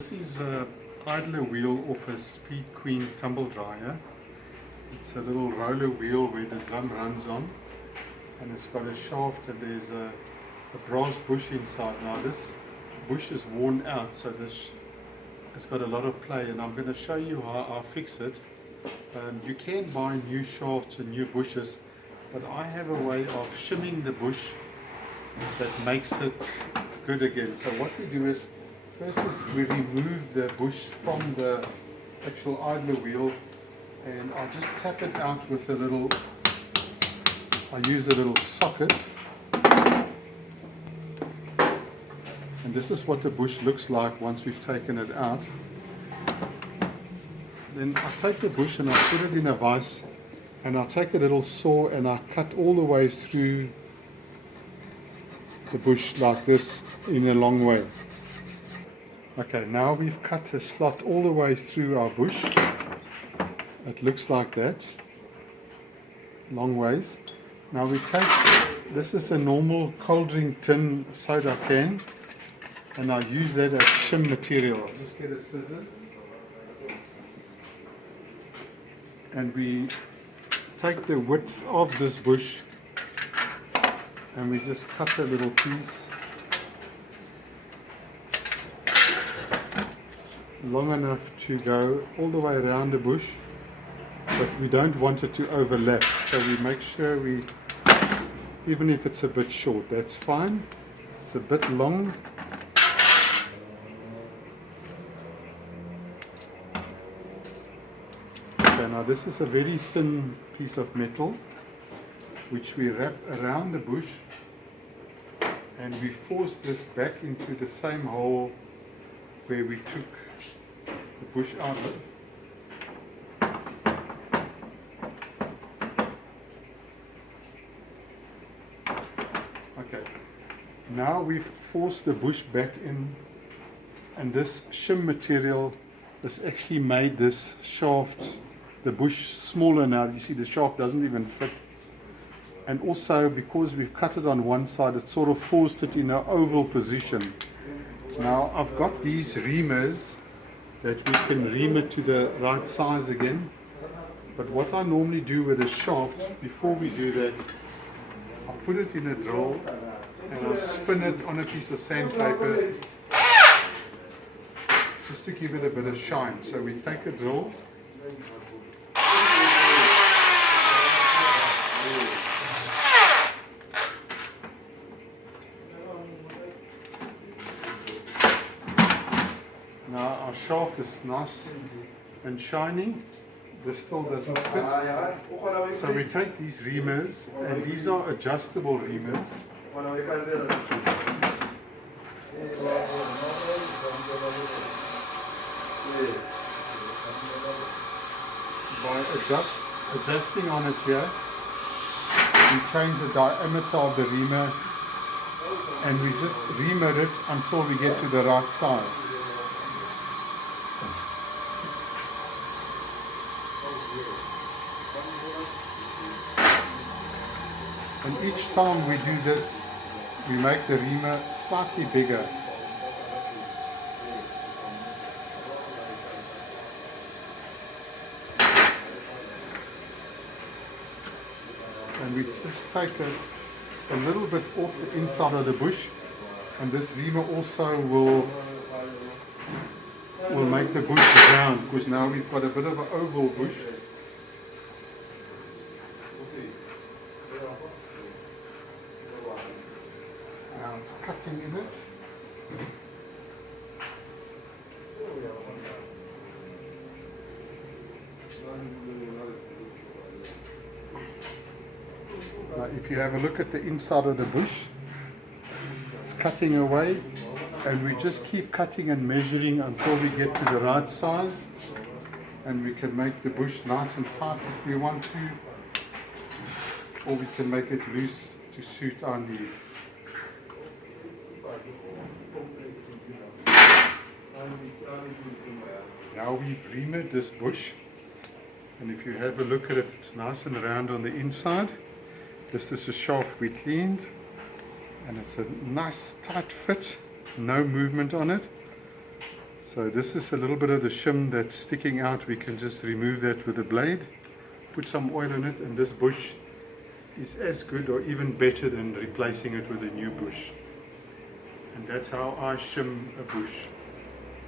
This is a idler wheel off a Speed Queen tumble dryer. It's a little roller wheel where the drum runs on, and it's got a shaft, and there's a brass bush inside. Now this bush is worn out, so it's got a lot of play, and I'm going to show you how I fix it. You can buy new shafts and new bushes, but I have a way of shimming the bush that makes it good again. So what we do is, first is we remove the bush from the actual idler wheel, and I just tap it out with a little, I use a little socket, and this is what the bush looks like once we've taken it out. Then I take the bush and I put it in a vise, and I take a little saw and I cut all the way through the bush like this in a long way. Okay, now we've cut a slot all the way through our bush. It looks like that, long ways. Now we take, this is a normal cold drink tin soda can, and I use that as shim material. I'll just get a scissors, and we take the width of this bush and we just cut a little piece long enough to go all the way around the bush, but we don't want it to overlap, so we make sure we, even if it's a bit short, that's fine. It's a bit long, okay. Now this is a very thin piece of metal which we wrap around the bush, and we force this back into the same hole where we took the bush out of. Okay, now we've forced the bush back in, and this shim material has actually made this shaft, the bush, smaller now. You see the shaft doesn't even fit, and also because we've cut it on one side, it sort of forced it in an oval position. Now I've got these reamers that we can ream it to the right size again, but what I normally do with the shaft, before we do that, I put it in a drill and I spin it on a piece of sandpaper just to give it a bit of shine. So we take a drill, now our shaft is nice and shiny. This still doesn't fit, so we take these reamers, and these are adjustable reamers. By adjusting on it here, we change the diameter of the reamer, and we just reamer it until we get to the right size. And each time we do this, we make the reamer slightly bigger. And we just take a little bit off the inside of the bush, and this reamer also will make the bush round, because now we've got a bit of an oval bush. Now it's cutting in it. Now if you have a look at the inside of the bush, it's cutting away, and we just keep cutting and measuring until we get to the right size, and we can make the bush nice and tight if we want to, or we can make it loose to suit our need. Now we've reamered this bush, and if you have a look at it, it's nice and round on the inside. This is a shaft we cleaned, and it's a nice tight fit, no movement on it. So this is a little bit of the shim that's sticking out. We can just remove that with a blade, put some oil in it, and this bush is as good or even better than replacing it with a new bush. And that's how I shim a bush.